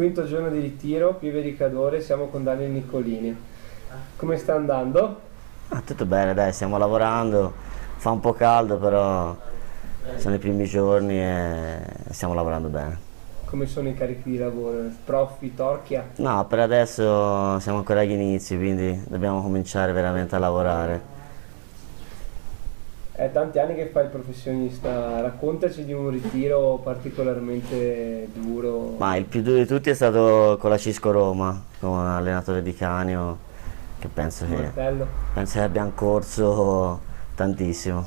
quinto giorno di ritiro, Pieve di Cadore, siamo con Daniel Niccolini. Come sta andando? Tutto bene, dai, stiamo lavorando, fa un po' caldo, però sono i primi giorni e stiamo lavorando bene. Come sono i carichi di lavoro? Profi, torchia? No, per adesso siamo ancora agli inizi, quindi dobbiamo cominciare veramente a lavorare. È tanti anni che fai il professionista, raccontaci di un ritiro particolarmente duro. Ma il più duro di tutti è stato con la Cisco Roma, come allenatore di Canio, che Martello. penso che abbiamo corso tantissimo.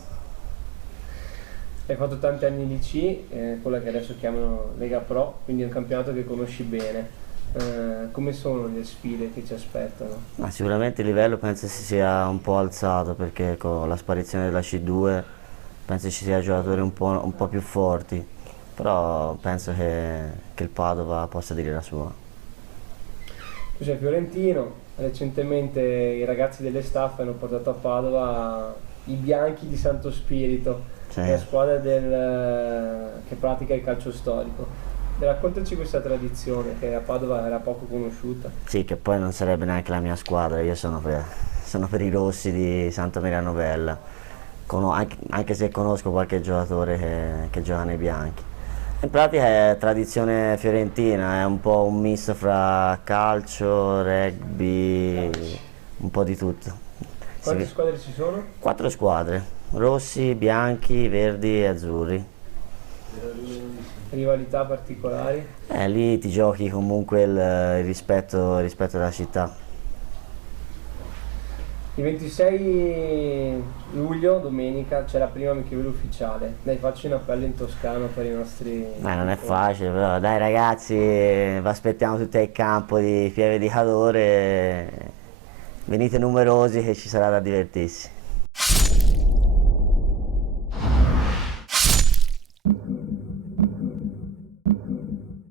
Hai fatto tanti anni di C, quella che adesso chiamano Lega Pro, quindi è un campionato che conosci bene. Come sono le sfide che ci aspettano? Ma sicuramente il livello penso si sia un po' alzato perché con la sparizione della C2 penso ci sia giocatori un po' più forti, però penso che il Padova possa dire la sua. Tu sei fiorentino, recentemente i ragazzi delle staff hanno portato a Padova i bianchi di Santo Spirito, Sì. che è la squadra che pratica il calcio storico. Raccontaci questa tradizione che a Padova era poco conosciuta. Sì, che poi non sarebbe neanche la mia squadra, io sono per i rossi di Santa Maria Novella, anche se conosco qualche giocatore che gioca nei bianchi. In pratica è tradizione fiorentina, è un po' un misto fra calcio, rugby, un po' di tutto. Quante squadre ci sono? 4 squadre, rossi, bianchi, verdi e azzurri. Rivalità particolari? Lì ti giochi comunque il rispetto della città. Il 26 luglio, domenica, c'è la prima amichevole ufficiale. Dai, faccio un appello in toscano per i nostri... Non è facile, però dai ragazzi, vi aspettiamo tutti al campo di Pieve di Cadore, venite numerosi che ci sarà da divertirsi.